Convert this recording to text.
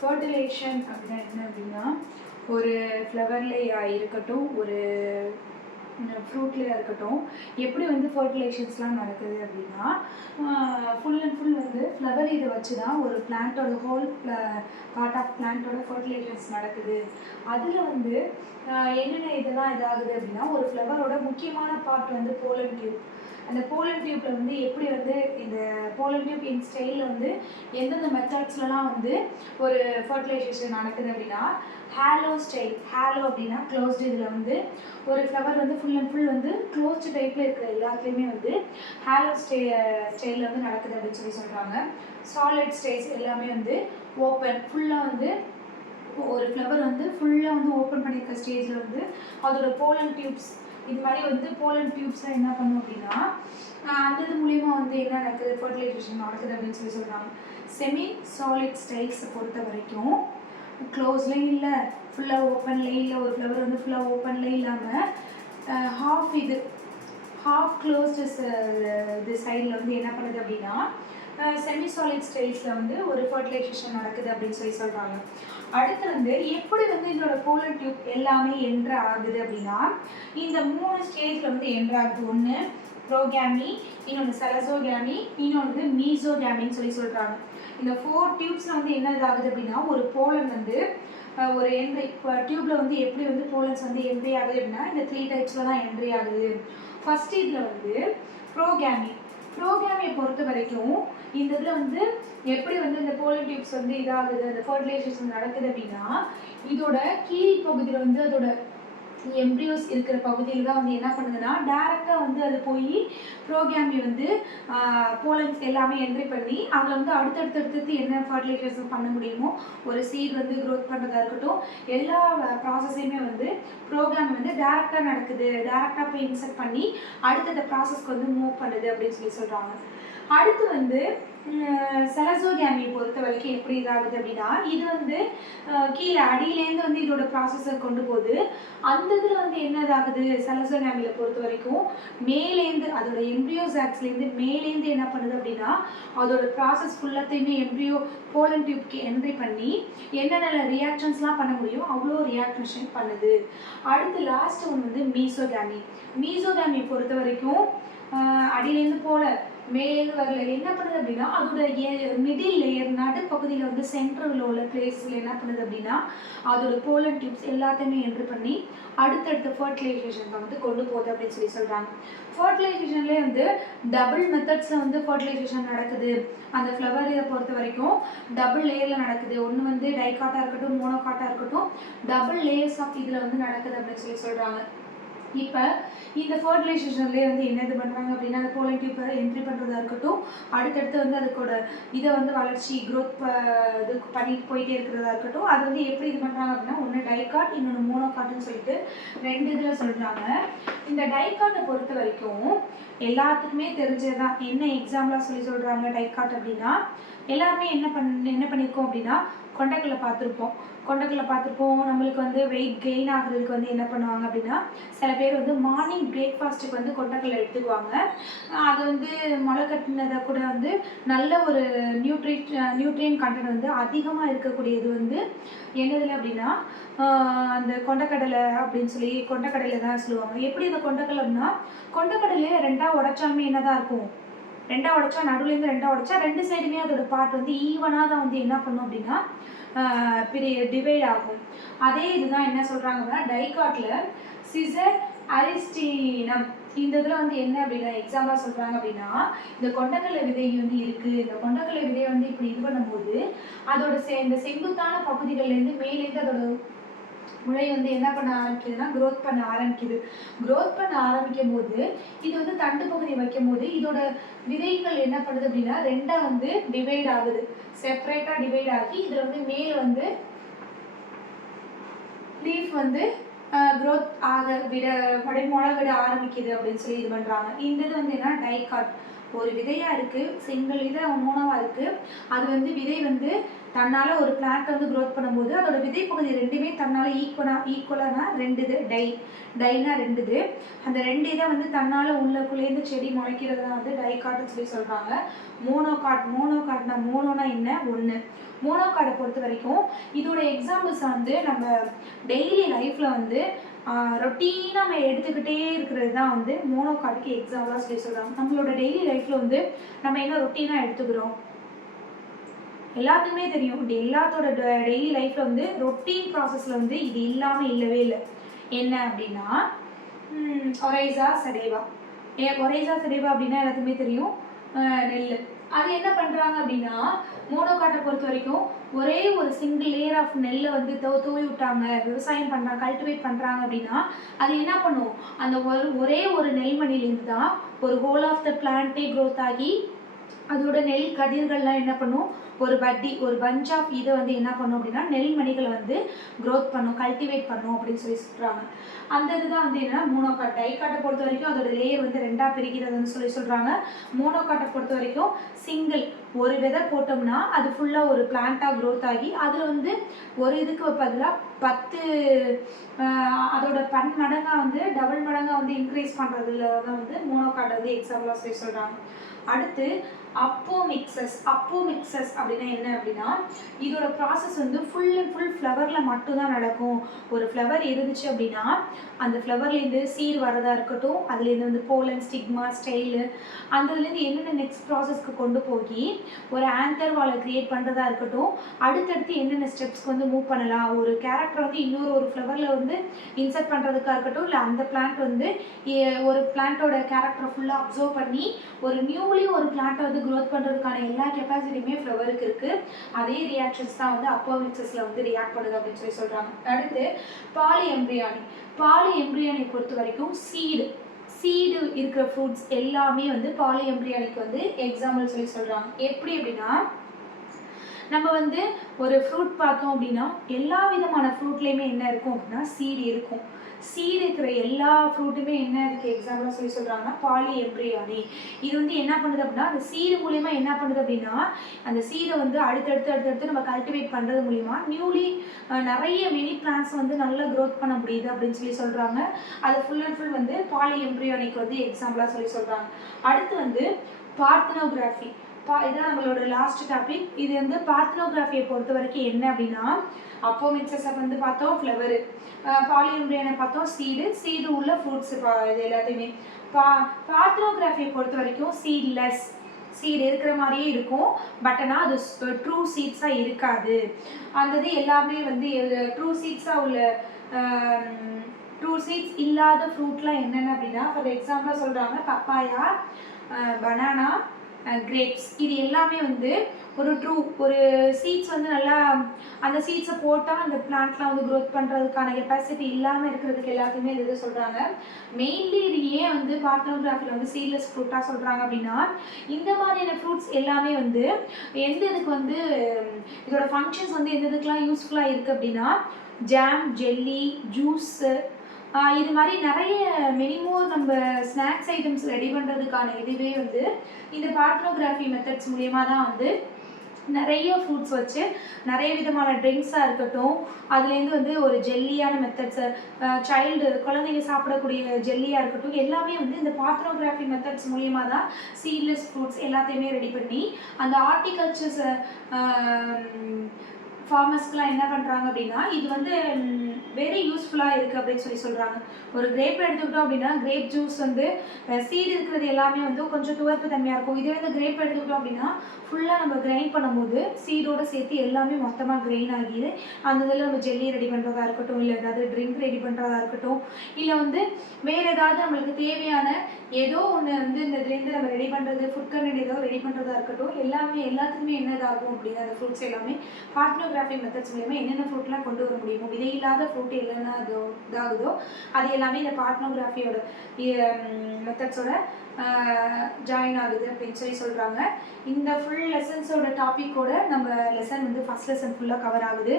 Fertilisation அப்படின்னா என்ன அப்படின்னா ஒரு ஃப்ளவர்லேயே இருக்கட்டும் ஒரு ஃப்ரூட்லேயே இருக்கட்டும் எப்படி வந்து ஃபர்டிலைசேஷன்ஸ்லாம் நடக்குது அப்படின்னா ஃபுல் அண்ட் ஃபுல் வந்து ஃப்ளவர் இதை வச்சு தான் ஒரு பிளான்ட்டோட ஹோல் பார்ட் ஆஃப் பிளான்ட்டோட ஃபர்டிலைசேஷன்ஸ் நடக்குது. அதில் வந்து என்னென்ன இதெல்லாம் இதாகுது அப்படின்னா ஒரு ஃப்ளவரோட முக்கியமான பார்ட் வந்து போலன் டியூப். அந்த போலன் டியூப்பில் வந்து எப்படி வந்து இந்த போலன் டியூப் இன் ஸ்டைலில் வந்து எந்தெந்த மெத்தட்ஸ்லாம் வந்து ஒரு ஃபர்டிலைசேஷன் நடக்குது அப்படின்னா ஹேலோ ஸ்டைல். ஹேலோ அப்படின்னா க்ளோஸ்டு. இதில் வந்து ஒரு ஃப்ளவர் வந்து ஃபுல் அண்ட் ஃபுல் வந்து க்ளோஸ்டு டைப்பில் இருக்கிற எல்லாத்துலேயுமே வந்து ஹேலோ ஸ்டைலில் வந்து நடக்குது அப்படின்னு சொல்கிறாங்க. சாலிட் ஸ்டேஜ் எல்லாமே வந்து ஓப்பன். ஃபுல்லாக வந்து ஒரு ஃப்ளவர் வந்து ஃபுல்லாக வந்து ஓப்பன் பண்ணியிருக்க ஸ்டேஜில் வந்து அதோட போலன் டியூப்ஸ் இது மாதிரி வந்து போலன் டியூப்ஸாக என்ன பண்ணும் அப்படின்னா அந்த இது மூலயமா வந்து என்ன நடக்குது ஃபர்டிலைசேஷன் நடக்குது அப்படின்னு சொல்கிறாங்க. செமி சாலிட் ஸ்டைல்ஸை பொறுத்த வரைக்கும் க்ளோஸ்லேயும் இல்லை ஃபுல்லாக ஓப்பன்லேயும் இல்லை. ஒரு ஃப்ளவர் வந்து ஃபுல்லாக ஓப்பன்லேயும் இல்லாமல் ஹாஃப் க்ளோஸ்டு இது சைடில் வந்து என்ன பண்ணுது அப்படின்னா செமி சாலிட் ஸ்டைல்ஸில் வந்து ஒரு ஃபர்டிலைசேஷன் நடக்குது அப்படின்னு சொல்கிறாங்க. அடுத்து வந்து எப்படி வந்து இதோட போலன் டியூப் எல்லாமே என்ட்ரு ஆகுது அப்படின்னா இந்த 3 ஸ்டேஜில் வந்து என்ட்ரு ஆகுது. ஒன்று ப்ரோகேமி, இன்னொன்று செலசோகேமி, இன்னொன்று வந்து மீசோகேமின்னு சொல்கிறாங்க. இந்த 4 டியூப்ஸில் வந்து என்ன இதாகுது அப்படின்னா ஒரு போலன் வந்து ஒரு என்ட்ரி டியூப்பில் வந்து எப்படி வந்து போலன்ஸ் வந்து என்ட்ரி ஆகுது அப்படின்னா இந்த 3 டைப்ஸில் தான் என்ட்ரி ஆகுது. ஃபஸ்ட் இதில் வந்து ப்ரோகேமியை பொறுத்த வரைக்கும் இந்த இதில் வந்து எப்படி வந்து இந்த போலன் டியூப்ஸ் வந்து இதாகுது அந்த ஃபர்டிலைசேஷன் நடக்குது அப்படின்னா இதோட கீழ் பகுதியில் வந்து அதோட எம்ப்ரியோஸ் இருக்கிற பகுதியில் தான் வந்து என்ன பண்ணுதுன்னா டேரெக்டாக வந்து அது போய் ப்ரோகேமி வந்து போலன்ஸ் எல்லாமே என்ட்ரி பண்ணி அதில் வந்து அடுத்தடுத்து என்ன ஃபர்டிலைசேஷன் பண்ண முடியுமோ ஒரு சீட் வந்து க்ரோத் பண்ணுறதா இருக்கட்டும் எல்லா ப்ராசஸையுமே வந்து ப்ரோக்ராம் வந்து டேரெக்டாக நடக்குது. டேரெக்டாக போய் இன்செர்ட் பண்ணி அடுத்தடுத்த ப்ராசஸ்க்கு வந்து மூவ் பண்ணுது அப்படின்னு சொல்கிறாங்க. அடுத்து வந்து செலசோகேமியை பொறுத்த வரைக்கும் எப்படி இதாகுது அப்படின்னா இது வந்து கீழே அடியிலேருந்து வந்து இதோட ப்ராசஸை கொண்டு போகுது. அந்த இதில் வந்து என்ன இதாகுது செலசோகேமியில் பொறுத்த வரைக்கும் மேலேருந்து அதோட எம்ப்ரியோ சாக்ஸ்லேருந்து மேலேருந்து என்ன பண்ணுது அப்படின்னா அதோட ப்ராசஸ் ஃபுல்லாத்தையுமே எம்ப்ரியோ போலன் டியூப்க்கு என்ட்ரி பண்ணி என்னென்ன ரியாக்ஷன்ஸ்லாம் பண்ண முடியும் அவ்வளோ ரியாக்ஷன் பண்ணுது. அடுத்து லாஸ்ட் ஒன்று வந்து மீசோகேமியை பொறுத்த வரைக்கும் அடியிலேருந்து போல மேலேருந்து வரல என்ன பண்ணுது அப்படின்னா அதோட மிடில் லேயர் நடுப்பகுதியில் வந்து சென்ட்ரல் உள்ள பிளேஸில் என்ன பண்ணுது அப்படின்னா அதோட போலன் டியூப்ஸ் எல்லாத்தையுமே என்ட்ரி பண்ணி அடுத்தடுத்த ஃபர்டிலைசேஷன் வந்து கொண்டு போகுது அப்படின்னு சொல்கிறாங்க. ஃபர்டிலைசேஷன்லேயே வந்து டபுள் மெத்தட்ஸில் வந்து ஃபர்டிலைசேஷன் நடக்குது. அந்த ஃப்ளவரை பொறுத்த வரைக்கும் டபுள் லேயரில் நடக்குது. ஒன்று வந்து டைகாட்டாக இருக்கட்டும் மோனோகாட்டாக இருக்கட்டும் டபுள் லேயர்ஸ் ஆஃப் இதில் வந்து நடக்குது அப்படின்னு சொல்கிறாங்க. இப்போ இந்த ஃபர்டிலைசேஷன்லேயே வந்து என்ன இது பண்ணுறாங்க அப்படின்னா அந்த போலன் டியூப்பை என்ட்ரி பண்ணுறதா இருக்கட்டும் அடுத்தடுத்து வந்து அதுக்கோட இதை வந்து வளர்ச்சி க்ரோத் இது பண்ணிட்டு போயிட்டே இருக்கிறதா இருக்கட்டும் அது வந்து எப்படி இது பண்ணுறாங்க அப்படின்னா ஒன்று டைகாட் இன்னொன்று மோனோகாட்னு சொல்லிட்டு 2 இதில் சொல்கிறாங்க. இந்த டைகாட்டை பொறுத்த வரைக்கும் எல்லாத்துக்குமே தெரிஞ்சதுதான். என்ன எக்ஸாம்பிளாக சொல்கிறாங்க டைகாட் அப்படின்னா எல்லாருமே என்ன பண்ணியிருக்கோம் அப்படின்னா கொண்டைக்கல்லை பார்த்துருப்போம். நம்மளுக்கு வந்து வெயிட் கெயின் ஆகுறதுக்கு வந்து என்ன பண்ணுவாங்க அப்படின்னா சில பேர் வந்து மார்னிங் பிரேக்ஃபாஸ்ட்டுக்கு வந்து கொண்டைக்கல்லை எடுத்துக்குவாங்க. அது வந்து முளை கட்டினதை கூட வந்து நல்ல ஒரு நியூட்ரியன் கண்டென்ட் வந்து அதிகமாக இருக்கக்கூடியது வந்து என்னதில் அப்படின்னா அந்த கொண்டைக்கடலை அப்படின்னு சொல்லி கொண்டைக்கடலை தான் சொல்லுவாங்க. எப்படி இந்த கொண்டைக்கடலை அப்படின்னா கொண்டைக்கடலையே 2ஆக உடைச்சாலுமே என்னதான் இருக்கும் 2ஆக உடைச்சா நடுவுலேருந்து 2ஆக உடைச்சா 2 சைடுமே அதோட பார்ட் வந்து ஈவனாக தான் வந்து என்ன பண்ணும் அப்படின்னா டிவைட் ஆகும். அதே இதுதான் என்ன சொல்கிறாங்க அப்படின்னா டைகாட்டில் சிசர் அரிஸ்டீனம் இந்த இதில் வந்து என்ன அப்படின்னா எக்ஸாம்பிளாக சொல்கிறாங்க அப்படின்னா இந்த கொண்டைக்கடலை விதை வந்து இருக்குது. இந்த கொண்டைக்கடலை விதையை வந்து இப்படி இது பண்ணும்போது அதோட இந்த செங்குத்தான பகுதிகள்லேருந்து மேலேருந்து அதோட முளை வந்து என்ன பண்ண ஆரம்பிக்குதுன்னா க்ரோத் பண்ண ஆரம்பிக்கும் போது இது வந்து தண்டு பகுதி வைக்கும் போது இதோட விதைகள் என்ன பண்ணுது அப்படின்னா 2ஆக வந்து டிவைட் ஆகுது. செப்பரேட்டாக டிவைட் ஆகி இதில் வந்து மேலே வந்து லீஃப் வந்து க்ரோத் ஆக முளை விட ஆரம்பிக்குது அப்படின்னு சொல்லி இது பண்ணுறாங்க. இந்த இது வந்து என்ன டைகாட். ஒரு விதையா இருக்கு, சிங்கிள் இதை மோனோவா இருக்கு. அது வந்து விதை வந்து தன்னால ஒரு பிளான்ட் வந்து க்ரோத் பண்ணும்போது அதோட விதை பகுதி ரெண்டுமே தன்னால ஈக்குவலானா ரெண்டு இது டைனா ரெண்டு இது. அந்த ரெண்டு இதை வந்து தன்னால உள்ளக்குள்ளேருந்து செடி முளைக்கிறது தான் வந்து டைகாட்னு சொல்லி சொல்றாங்க. மோனோகாட்னா மோனோனா என்ன? ஒன்று. மோனோகார்டை பொறுத்த வரைக்கும் இதோட எக்ஸாம்பிள்ஸ் வந்து நம்ம டெய்லி லைஃப்ல வந்து ரொட்டீனாக நம்ம எடுத்துக்கிட்டே இருக்கிறது தான் வந்து மோனோகார்டுக்கு எக்ஸாம்பிளாக சொல்லி சொல்கிறாங்க. நம்மளோட டெய்லி லைஃப்பில் வந்து நம்ம என்ன ரொட்டீனாக எடுத்துக்கிறோம் எல்லாத்துக்குமே தெரியும். எல்லாத்தோட டெய்லி லைஃப்பில் வந்து ரொட்டீன் ப்ராசஸில் வந்து இது இல்லாமல் இல்லவே இல்லை. என்ன அப்படின்னா ஒரைசா சடேவா. ஒரைசா சடேவா அப்படின்னா எல்லாத்துக்குமே தெரியும், நெல். அது என்ன பண்ணுறாங்க அப்படின்னா மோனோகாட்டை பொறுத்த வரைக்கும் ஒரே ஒரு சிங்கிள் லேயர் ஆஃப் நெல்லை வந்து தூவி விட்டாங்க, விவசாயம் பண்ணுறாங்க, கல்டிவேட் பண்ணுறாங்க அப்படின்னா அது என்ன பண்ணும்? அந்த ஒரே ஒரு நெல்மணிலேருந்து தான் ஒரு ஹோல் ஆஃப் த பிளான்ட்டே க்ரோத் ஆகி அதோட நெல் கதிர்கள்லாம் என்ன பண்ணும்? ஒரு பஞ்ச் ஆஃப் இதை வந்து என்ன பண்ணும் அப்படின்னா நெல்மணிகளை வந்து க்ரோத் பண்ணும், கல்டிவேட் பண்ணும் அப்படின்னு சொல்லி சொல்கிறாங்க. அந்த இதுதான் வந்து என்னன்னா மோனோகாட். டைகாட்டை பொறுத்த வரைக்கும் அதோட லேயர் வந்து ரெண்டாக பிரிக்கிறதுன்னு சொல்லி சொல்கிறாங்க. மோனோகாட்டை பொறுத்த வரைக்கும் சிங்கிள் ஒரு விதை போட்டோம்னா அது ஃபுல்லாக ஒரு பிளான்ட்டாக க்ரோத் ஆகி அதில் வந்து ஒரு இதுக்கு பதிலாக 10 அதோட மடங்காக வந்து டபுள் மடங்காக வந்து இன்க்ரீஸ் பண்ணுறதுல தான் வந்து மோனோகாட் வந்து எக்ஸாம்பிளாக சொல்லி சொல்கிறாங்க. அடுத்து அப்போமிக்சஸ் அப்படின்னா என்ன அப்படின்னா இதோட ப்ராசஸ் வந்து ஃபுல் அண்ட் ஃபுல் ஃப்ளவரில் மட்டும்தான் நடக்கும். ஒரு ஃப்ளவர் இருந்துச்சு அப்படின்னா அந்த ஃப்ளவர்லேருந்து சீர் வரதா இருக்கட்டும், அதுலேருந்து வந்து போலன், ஸ்டிக்மா, ஸ்டைலு, அதுலேருந்து என்னென்ன நெக்ஸ்ட் ப்ராசஸ்க்கு கொண்டு போய் ஒரு ஆந்தர் வாலை க்ரியேட் பண்ணுறதா இருக்கட்டும், அடுத்தடுத்து என்னென்ன ஸ்டெப்ஸ்க்கு வந்து மூவ் பண்ணலாம், ஒரு கேரக்டர் வந்து இன்னொரு ஃப்ளவரில் வந்து இன்சர்ட் பண்ணுறதுக்காக இருக்கட்டும், இல்லை அந்த பிளான்ட் வந்து ஒரு பிளான்ட்டோட கேரக்டரை ஃபுல்லாக அப்சர்வ் பண்ணி ஒரு நியூலி ஒரு பிளான்ட்டை வந்து க்ரோத் பண்ணுறதுக்கான எல்லா கெப்பாசிட்டியுமே ஃப்ளவருக்கு இருக்குது. அதே ரியாக்ஷன்ஸ் தான் வந்து அப்போமிக்சஸில் வந்து ரியாக்ட் பண்ணுது அப்படின்னு சொல்லி சொல்கிறாங்க. அடுத்து பாலி எம்ப்ரியானி பொறுத்த வரைக்கும் சீடு இருக்கிற ஃப்ரூட்ஸ் எல்லாமே வந்து பாலி எம்ப்ரியானிக்கு வந்து எக்ஸாம்பிள் சொல்லி சொல்கிறாங்க. எப்படி அப்படின்னா நம்ம வந்து ஒரு ஃப்ரூட் பார்த்தோம் அப்படின்னா எல்லா விதமான ஃப்ரூட்லேயுமே என்ன இருக்கும் அப்படின்னா சீடு இருக்கும். சீடு இருக்கிற எல்லா ஃப்ரூட்டுமே என்ன இதுக்கு எக்ஸாம்பிளாக சொல்லி சொல்கிறாங்கன்னா பாலி எம்ப்ரியானி. இது வந்து என்ன பண்ணுது அப்படின்னா அந்த சீடு மூலயமா என்ன பண்ணுது அப்படின்னா அந்த சீடை வந்து அடுத்தடுத்து நம்ம கல்டிவேட் பண்ணுறது மூலிமா நியூலி நிறைய மினி பிளான்ட்ஸ் வந்து நல்லா க்ரோத் பண்ண முடியுது அப்படின்னு சொல்லி சொல்கிறாங்க. அது ஃபுல் அண்ட் ஃபுல் வந்து பாலி எம்ப்ரியானிக்கு வந்து எக்ஸாம்பிளாக சொல்லி சொல்கிறாங்க. அடுத்து வந்து பார்த்தனோகிராஃபி. இதுதான் நம்மளோட லாஸ்ட் டாபிக். இது வந்து பார்த்தனோகிராஃபியை பொறுத்த வரைக்கும் என்ன அப்படின்னா அப்போமிக்சஸை வந்து பார்த்தோம் ஃப்ளவரு, பாலி எம்ப்ரியானை பார்த்தோம் சீடு உள்ள ஃப்ரூட்ஸ் இது எல்லாத்தையுமே. பார்த்தனோகிராஃபியை பொறுத்த வரைக்கும் சீடு இருக்கிற மாதிரியே இருக்கும், பட் ஆனால் அது ட்ரூ சீட்ஸாக இருக்காது. அந்த இது எல்லாமே வந்து ட்ரூ சீட்ஸாக உள்ள ட்ரூ சீட்ஸ் இல்லாத ஃப்ரூட்லாம் என்னென்ன அப்படின்னா ஃபார் எக்ஸாம்பிளாக சொல்கிறாங்க பப்பாயா, பனானா, கிரேப்ஸ். இது எல்லாமே வந்து ஒரு சீட்ஸ் வந்து நல்லா அந்த சீட்ஸை போட்டால் அந்த பிளான்ட்லாம் வந்து க்ரோத் பண்ணுறதுக்கான கெப்பாசிட்டி இல்லாமல் இருக்கிறதுக்கு எல்லாத்தையுமே இது சொல்கிறாங்க. மெயின்லி இது ஏன் வந்து பார்த்தனோகிராஃபியில் வந்து சீட்லெஸ் ஃப்ரூட்டாக சொல்கிறாங்க அப்படின்னா இந்த மாதிரியான ஃப்ரூட்ஸ் எல்லாமே வந்து எந்த இதுக்கு வந்து இதோட ஃபங்க்ஷன்ஸ் வந்து எந்த இதுக்கெலாம் யூஸ்ஃபுல்லாக இருக்குது அப்படின்னா ஜாம், ஜெல்லி, ஜூஸு, இது மாதிரி நிறைய மினிமோர் நம்ம ஸ்நாக்ஸ் ஐட்டம்ஸ் ரெடி பண்ணுறதுக்கான இதுவே வந்து இந்த பார்த்தனோகிராஃபி மெத்தட்ஸ் மூலயமா தான் வந்து நிறைய ஃப்ரூட்ஸ் வச்சு நிறைய விதமான ட்ரிங்க்ஸாக இருக்கட்டும், அதுலேருந்து வந்து ஒரு ஜெல்லியான மெத்தட்ஸு, குழந்தைங்க சாப்பிடக்கூடிய ஜெல்லியாக இருக்கட்டும், எல்லாமே வந்து இந்த பார்த்தனோகிராஃபி மெத்தட்ஸ் மூலியமா தான் சீட்லெஸ் ஃப்ரூட்ஸ் எல்லாத்தையுமே ரெடி பண்ணி அந்த ஹார்டிகல்ச்சர்ஸ் ஃபார்மர்ஸ்க்குலாம் என்ன பண்ணுறாங்க அப்படின்னா இது வந்து வெரி யூஸ்ஃபுல்லாக இருக்குது அப்படின்னு சொல்லி சொல்கிறாங்க. ஒரு கிரேப் எடுத்துக்கிட்டோம் அப்படின்னா கிரேப் ஜூஸ் வந்து சீடு இருக்கிறது எல்லாமே வந்து கொஞ்சம் துவர்ப்பு தன்மையாக இருக்கும். இதே வந்து கிரேப் எடுத்துக்கிட்டோம் அப்படின்னா ஃபுல்லாக நம்ம கிரைண்ட் பண்ணும்போது சீடோடு சேர்த்து எல்லாமே மொத்தமாக கிரைன் ஆகிது. அந்த இதில் நம்ம ஜெல்லி ரெடி பண்ணுறதா இருக்கட்டும், இல்லை ஏதாவது ட்ரிங்க் ரெடி பண்ணுறதா இருக்கட்டும், இல்லை வந்து வேறு ஏதாவது நம்மளுக்கு தேவையான ஏதோ ஒன்று வந்து இந்த இதுலேருந்து நம்ம ரெடி பண்ணுறது ஃபுட் கண்டென்ட் ஏதோ ரெடி பண்ணுறதா இருக்கட்டும், எல்லாத்துக்குமே என்னதாகும் அப்படின்னா அந்த ஃப்ரூட்ஸ் எல்லாமே பார்த்தனோகிராஃபி மெத்தட்ஸ் மூலமா என்னென்ன ஃப்ரூட்லாம் கொண்டு வர முடியுமோ, விதை இல்லாத ஃப்ரூட் என்னென்ன இதாகுதோ அது எல்லாமே இந்த பார்த்தனோகிராஃபியோட மெத்தட்ஸோட ஜாயின் ஆகுது அப்படின்னு சொல்லி சொல்கிறாங்க. இந்த ஃபுல் லெசன்ஸோட டாப்பிக்கோட நம்ம லெசன் வந்து ஃபஸ்ட் லெசன் ஃபுல்லாக கவர் ஆகுது.